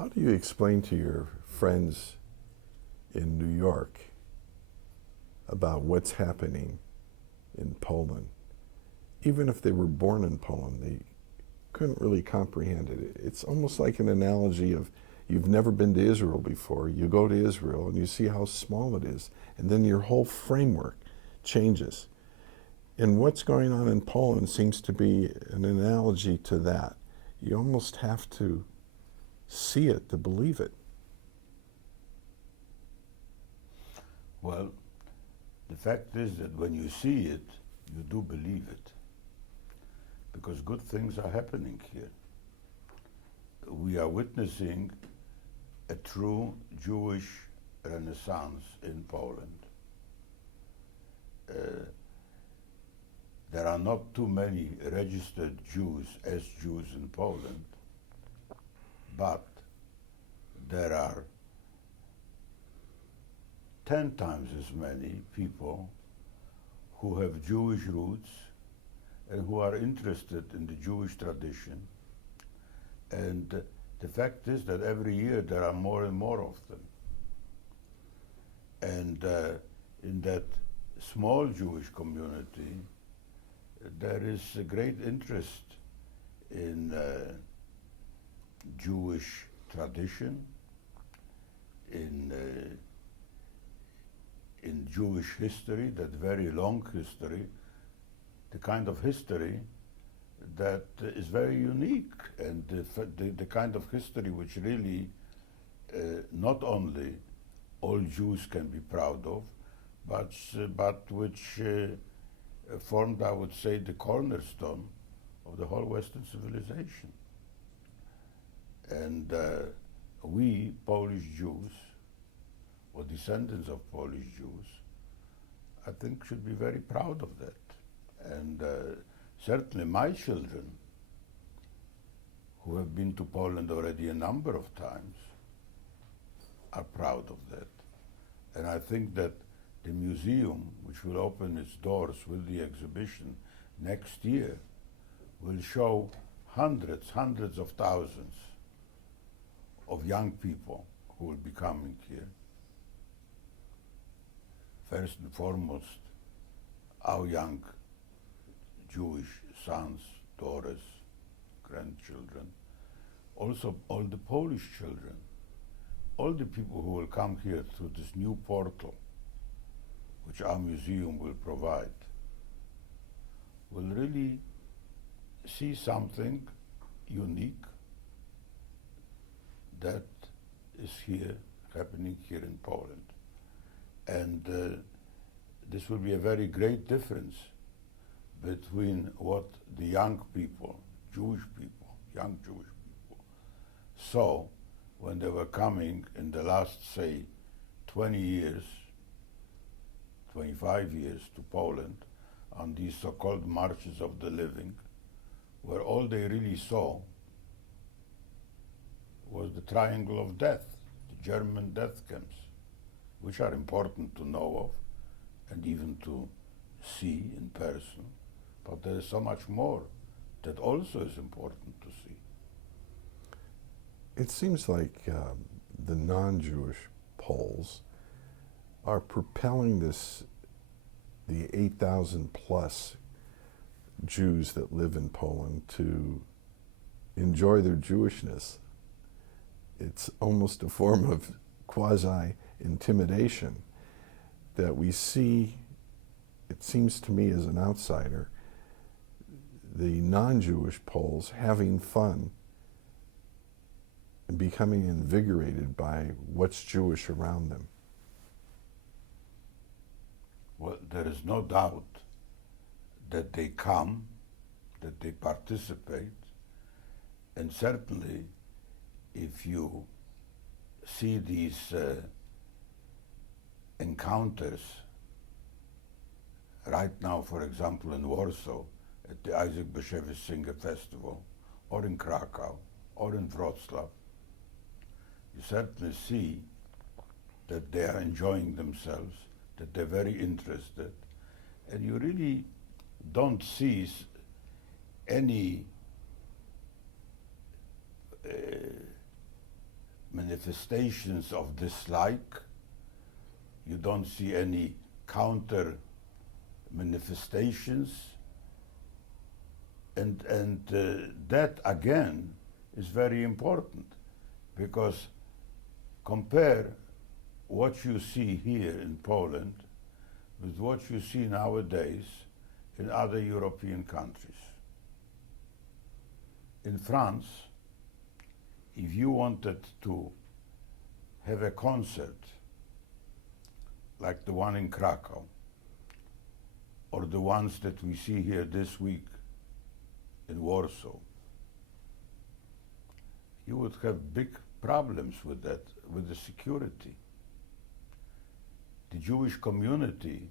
How do you explain to your friends in New York about what's happening in Poland? Even if they were born in Poland, they couldn't really comprehend it. It's almost like an analogy of you've never been to Israel before. You go to Israel and you see how small it is, and then your whole framework changes. And what's going on in Poland seems to be an analogy to that. You almost have to see it to believe it. Well, the fact is that when you see it, you do believe it. Because good things are happening here. We are witnessing a true Jewish renaissance in Poland. There are not too many registered Jews as Jews in Poland, but there are 10 times as many people who have Jewish roots and who are interested in the Jewish tradition. And the fact is that every year there are more and more of them. And in that small Jewish community, there is a great interest in Jewish tradition, in Jewish history, that very long history, the kind of history that is very unique, and the kind of history which really not only all Jews can be proud of, but which formed, I would say, the cornerstone of the whole Western civilization. And we, Polish Jews, or descendants of Polish Jews, I think should be very proud of that. And certainly my children, who have been to Poland already a number of times, are proud of that. And I think that the museum, which will open its doors with the exhibition next year, will show hundreds of thousands of young people who will be coming here. First and foremost, our young Jewish sons, daughters, grandchildren, also all the Polish children, all the people who will come here through this new portal, which our museum will provide, will really see something unique that is here, happening here in Poland. And this will be a very great difference between what the young people, Jewish people, young Jewish people, saw when they were coming in the last, say, 20 years, 25 years to Poland on these so-called marches of the living, where all they really saw was the triangle of death, the German death camps, which are important to know of and even to see in person. But there is so much more that also is important to see. It seems like the non-Jewish Poles are propelling the 8,000 plus Jews that live in Poland to enjoy their Jewishness. It's almost a form of quasi-intimidation that we see, it seems to me as an outsider, the non-Jewish Poles having fun and becoming invigorated by what's Jewish around them. Well, there is no doubt that they come, that they participate, and certainly if you see these encounters right now, for example, in Warsaw at the Isaac Bashevis Singer Festival, or in Krakow, or in Wrocław, you certainly see that they are enjoying themselves, that they're very interested, and you really don't see any manifestations of dislike. You don't see any counter manifestations. And that, again, is very important, because compare what you see here in Poland with what you see nowadays in other European countries. In France, if you wanted to have a concert like the one in Krakow, or the ones that we see here this week in Warsaw, you would have big problems with that, with the security. The Jewish community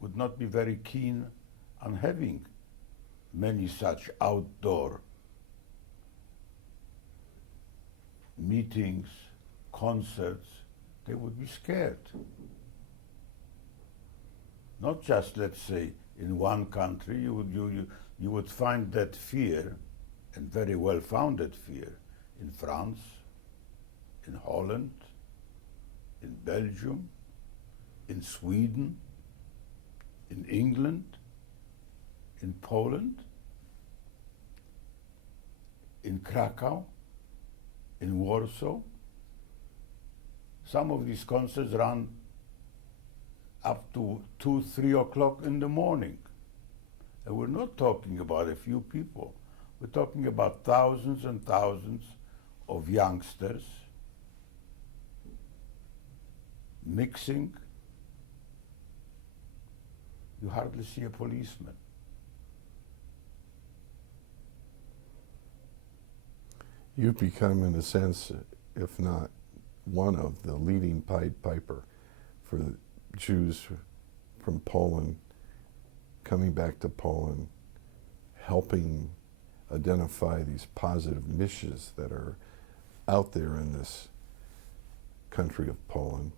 would not be very keen on having many such outdoor meetings, concerts. They would be scared. Not just, let's say, in one country. You would find that fear, and very well-founded fear, in France, in Holland, in Belgium, in Sweden, in England, in Poland, in Krakow, in Warsaw. Some of these concerts run up to 2, 3 o'clock in the morning. And we're not talking about a few people. We're talking about thousands and thousands of youngsters mixing. You hardly see a policeman. You've become, in a sense, if not one of the leading Pied Piper for the Jews from Poland coming back to Poland, helping identify these positive niches that are out there in this country of Poland.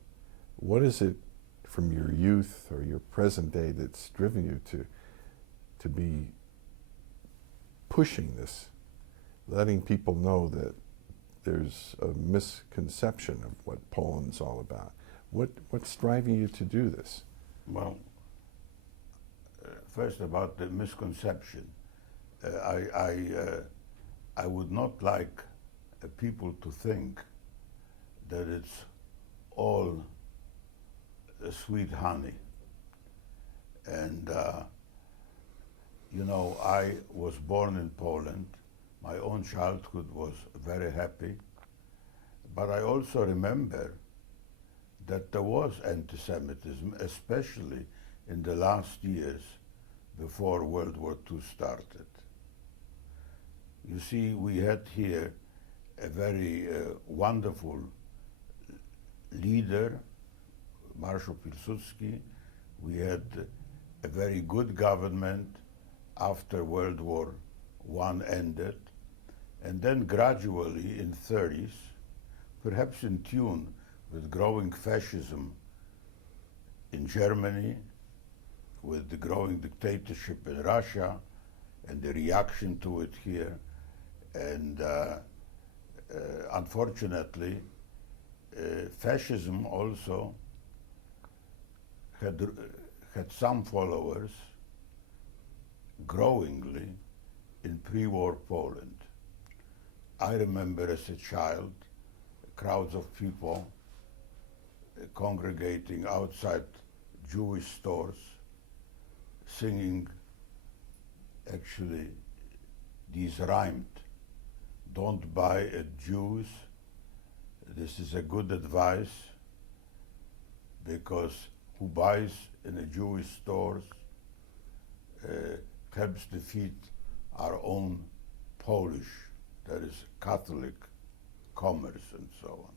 What is it from your youth or your present day that's driven you to be pushing this, letting people know that there's a misconception of what Poland's all about? What's driving you to do this? Well, first about the misconception. I would not like people to think that it's all sweet honey. And, you know, I was born in Poland. My own childhood was very happy. But I also remember that there was anti-Semitism, especially in the last years before World War II started. You see, we had here a very wonderful leader, Marshal Pilsudski. We had a very good government after World War I ended. And then gradually in 30s, perhaps in tune with growing fascism in Germany, with the growing dictatorship in Russia, and the reaction to it here. And unfortunately, fascism also had some followers growingly in pre-war Poland. I remember as a child crowds of people congregating outside Jewish stores, singing actually these rhymed. Don't buy at Jews. This is a good advice, because who buys in a Jewish stores helps defeat our own Polish, that is Catholic, commerce and so on.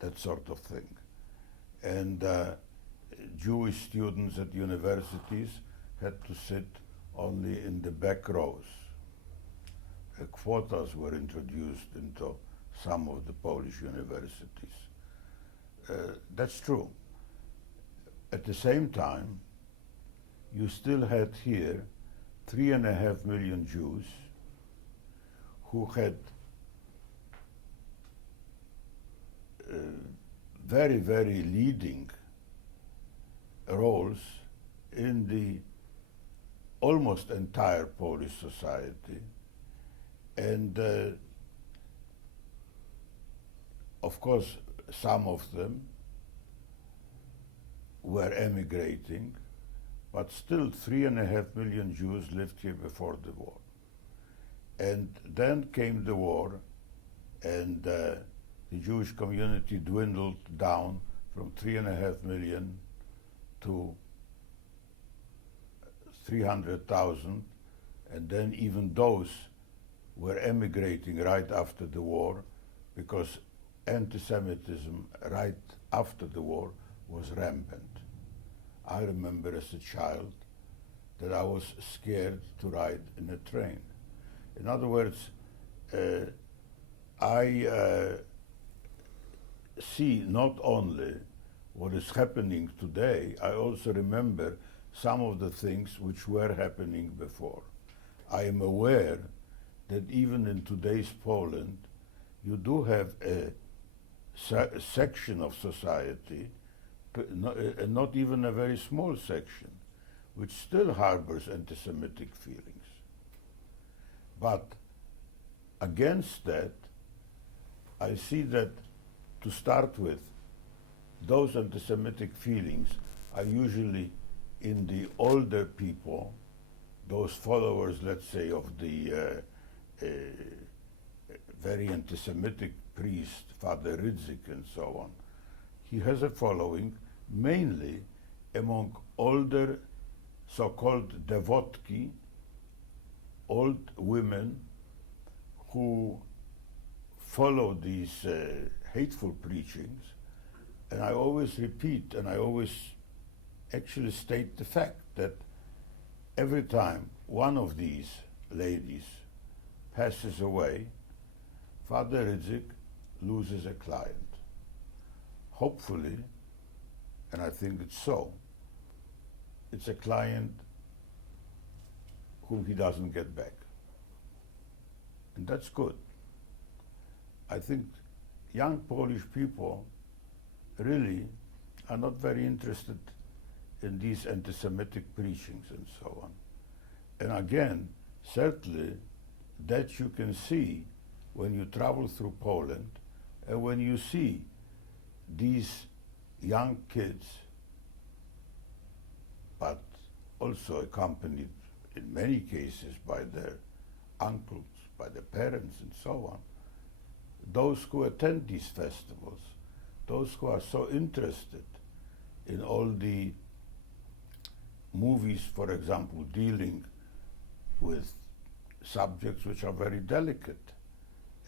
That sort of thing. And Jewish students at universities had to sit only in the back rows. Quotas were introduced into some of the Polish universities. That's true. At the same time, you still had here 3.5 million Jews who had very, very leading roles in the almost entire Polish society. And of course, some of them were emigrating, but still 3.5 million Jews lived here before the war. And then came the war, and the Jewish community dwindled down from 3.5 million to 300,000, and then even those were emigrating right after the war, because anti-Semitism right after the war was rampant. I remember as a child that I was scared to ride in a train. In other words, I see not only what is happening today, I also remember some of the things which were happening before. I am aware that even in today's Poland, you do have a section of society, not even a very small section, which still harbors anti-Semitic feelings. But against that, I see that, to start with, those anti-Semitic feelings are usually in the older people, those followers, let's say, of the very anti-Semitic priest, Father Rydzyk, and so on. He has a following mainly among older so-called devotki, old women who follow these hateful preachings. And I always repeat, and I always actually state the fact that every time one of these ladies passes away, Father Rydzyk loses a client. Hopefully, and I think it's so, it's a client whom he doesn't get back. And that's good. I think young Polish people really are not very interested in these anti-Semitic preachings and so on. And again, certainly that you can see when you travel through Poland and when you see these young kids, but also accompanied in many cases by their uncles, by their parents and so on, those who attend these festivals, those who are so interested in all the movies, for example, dealing with subjects which are very delicate,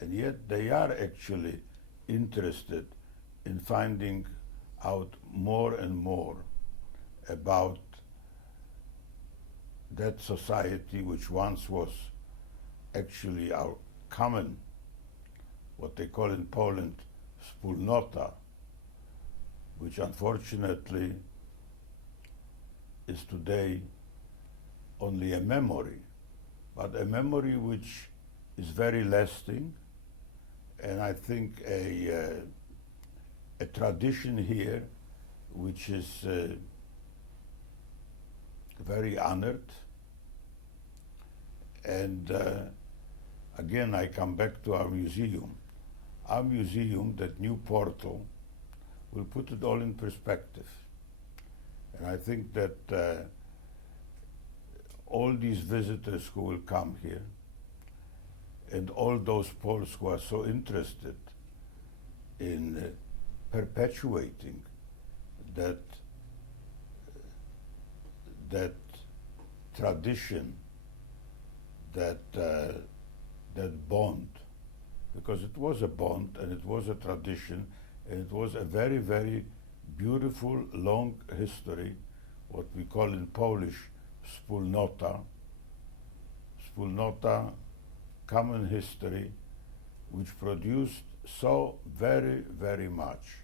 and yet they are actually interested in finding out more and more about that society which once was actually our common, what they call in Poland, wspólnota, which unfortunately is today only a memory, but a memory which is very lasting, and I think a tradition here which is very honored. And again, I come back to our museum. Our museum, that new portal, will put it all in perspective. And I think that all these visitors who will come here, and all those Poles who are so interested in perpetuating that tradition, that bond, because it was a bond and it was a tradition and it was a very, very beautiful, long history, what we call in Polish wspólnota, common history, which produced so very, very much.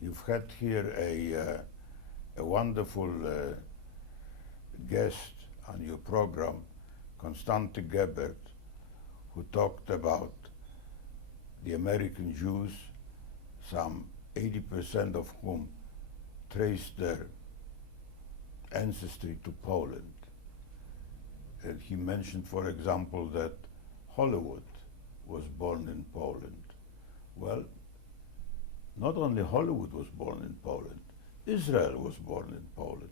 You've had here a wonderful guest on your program, Constanty Gebert, who talked about the American Jews some 80% of whom traced their ancestry to Poland. And he mentioned, for example, that Hollywood was born in Poland. Well, not only Hollywood was born in Poland, Israel was born in Poland.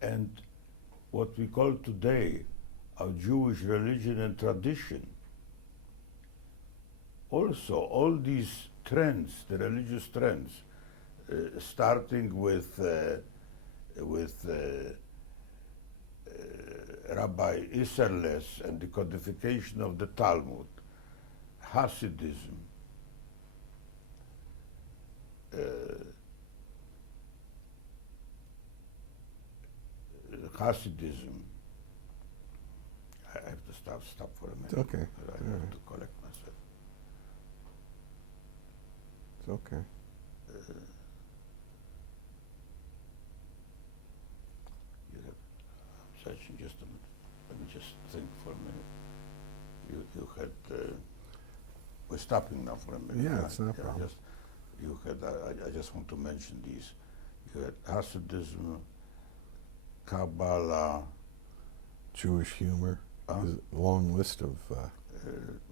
And what we call today our Jewish religion and tradition, also all these trends, the religious trends, starting with Rabbi Isserles and the codification of the Talmud, Hasidism, Hasidism. I have to stop for a minute. It's okay. Because I have to collect myself. It's okay. I'm searching just a minute. Let me just think for a minute. You had. We're stopping now for a minute. Yeah, it's not a problem. You had. I just want to mention these. You had Hasidism, Kabbalah. Jewish humor. There's a long list of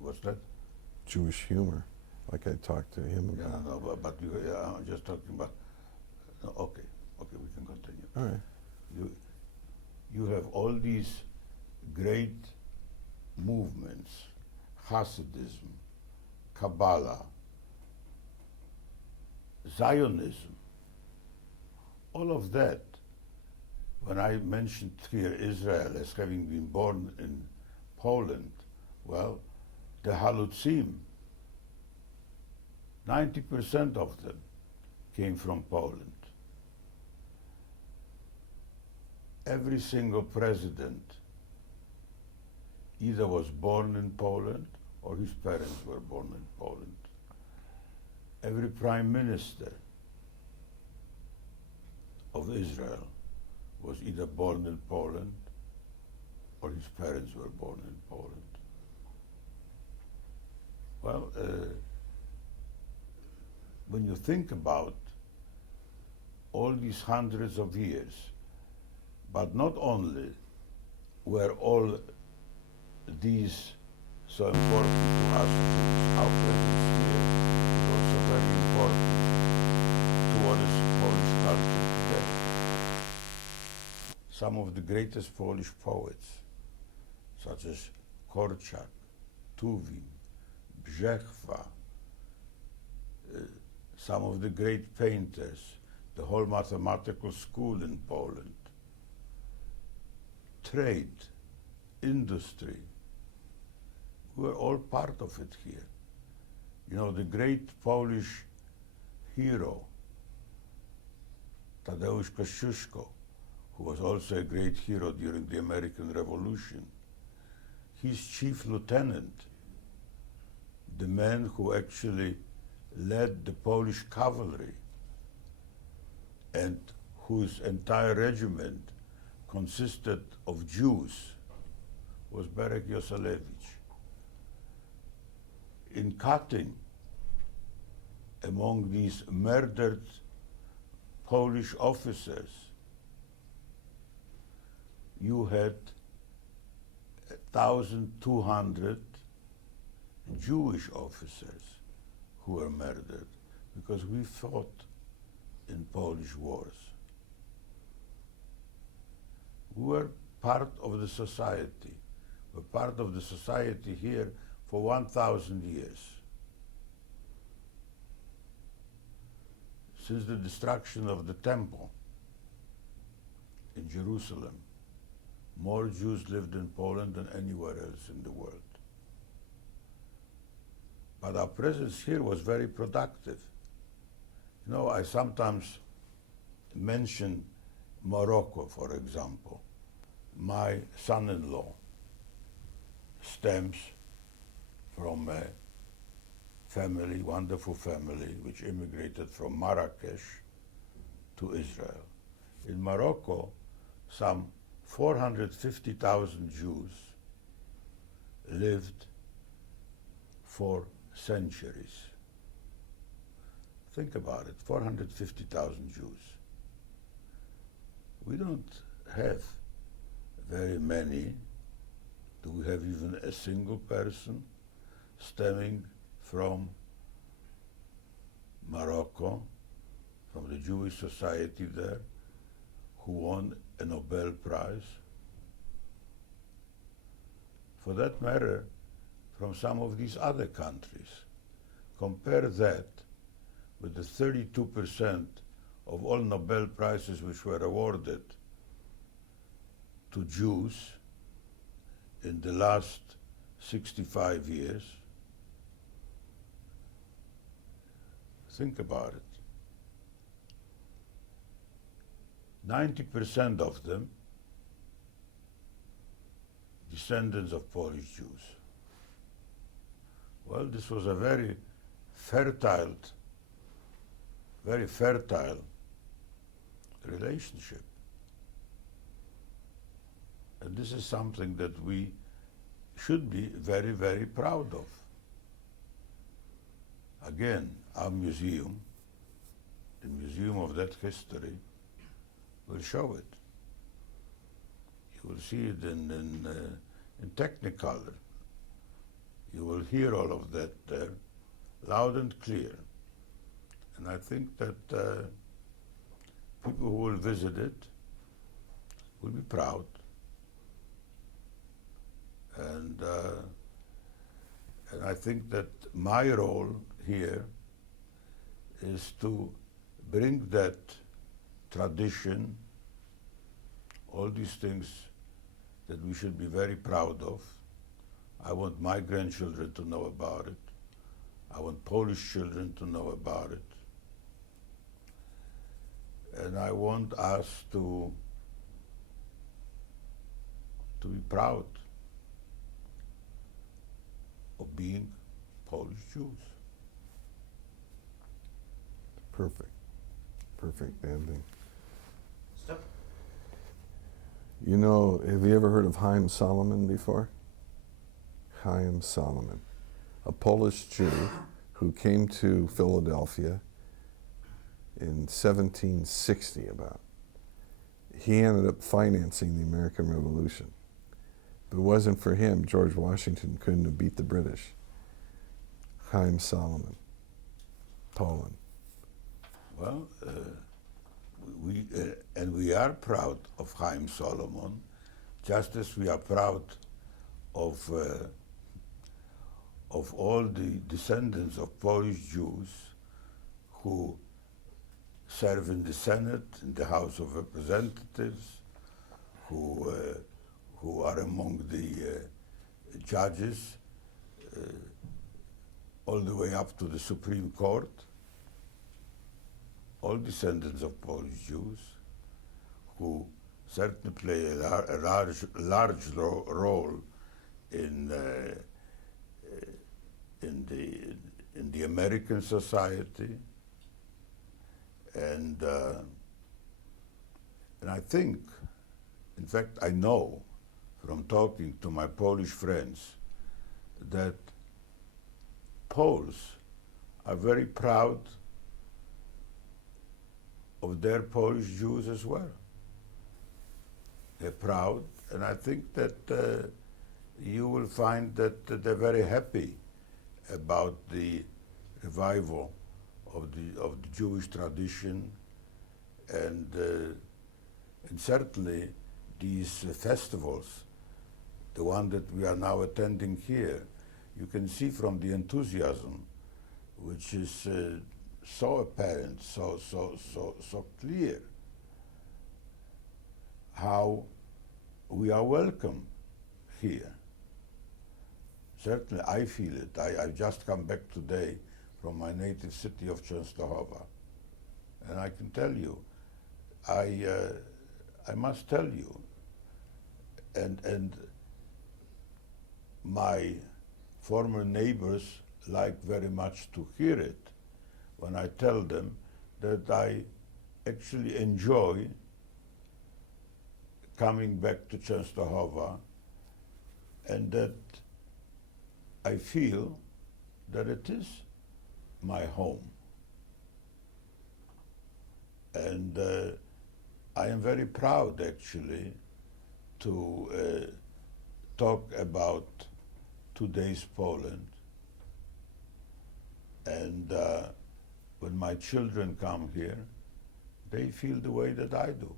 What's that? Jewish humor, like I talked to him Yeah, about. no, but you. I'm just talking about. No, okay, we can continue. All right. You have all these great movements, Hasidism, Kabbalah, Zionism, all of that. When I mentioned here Israel as having been born in Poland, well, the Halutzim, 90% of them came from Poland. Every single president either was born in Poland or his parents were born in Poland. Every prime minister of Israel was either born in Poland or his parents were born in Poland. Well, when you think about all these hundreds of years, but not only were all these so important to us, our presence here, but also very important to what is Polish culture today. Some of the greatest Polish poets, such as Korczak, Tuwim, Brzechwa, some of the great painters, the whole mathematical school in Poland, trade, industry, we're all part of it here. You know, the great Polish hero, Tadeusz Kościuszko, who was also a great hero during the American Revolution, his chief lieutenant, the man who actually led the Polish cavalry and whose entire regiment consisted of Jews, was Berek Yoselewicz. In cutting among these murdered Polish officers, you had 1,200 Jewish officers who were murdered because we fought in Polish wars. We were part of the society. We're part of the society here for 1,000 years. Since the destruction of the temple in Jerusalem, more Jews lived in Poland than anywhere else in the world. But our presence here was very productive. You know, I sometimes mention Morocco, for example. My son-in-law stems from a family, wonderful family, which immigrated from Marrakesh to Israel. In Morocco, some 450,000 Jews lived for centuries. Think about it, 450,000 Jews. We don't have very many. Do we have even a single person stemming from Morocco, from the Jewish society there, who won a Nobel Prize? For that matter, from some of these other countries. Compare that with the 32% of all Nobel Prizes which were awarded to Jews in the last 65 years. Think about it. 90% of them descendants of Polish Jews. Well, this was a very fertile relationship. And this is something that we should be very, very proud of. Again, our museum, the museum of that history, will show it. You will see it in Technicolor. You will hear all of that there, loud and clear. And I think that people who will visit it will be proud. And I think that my role here is to bring that tradition, all these things that we should be very proud of. I want my grandchildren to know about it. I want Polish children to know about it. And I want us to be proud of being Polish Jews. Perfect ending. Stop. You know, have you ever heard of Chaim Solomon before? Chaim Solomon, a Polish Jew who came to Philadelphia in 1760 about. He ended up financing the American Revolution. If it wasn't for him, George Washington couldn't have beat the British. Chaim Solomon, Poland. Well, we are proud of Chaim Solomon, just as we are proud of all the descendants of Polish Jews who serve in the Senate, in the House of Representatives, who are among the judges all the way up to the Supreme Court. All descendants of Polish Jews who certainly play a large role in the American society, and I think, in fact, I know from talking to my Polish friends that Poles are very proud of their Polish Jews as well. They're proud, and I think that you will find that they're very happy about the revival of the Jewish tradition, and certainly these festivals, the one that we are now attending here, you can see from the enthusiasm, which is so apparent, so clear, how we are welcome here. Certainly I feel it. I've just come back today from my native city of Częstochowa, and I can tell you, I must tell you, and my former neighbors like very much to hear it when I tell them that I actually enjoy coming back to Częstochowa, and that I feel that it is my home. And I am very proud, actually, to talk about today's Poland. And when my children come here, they feel the way that I do.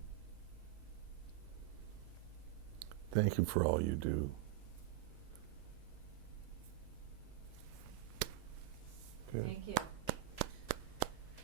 Thank you for all you do.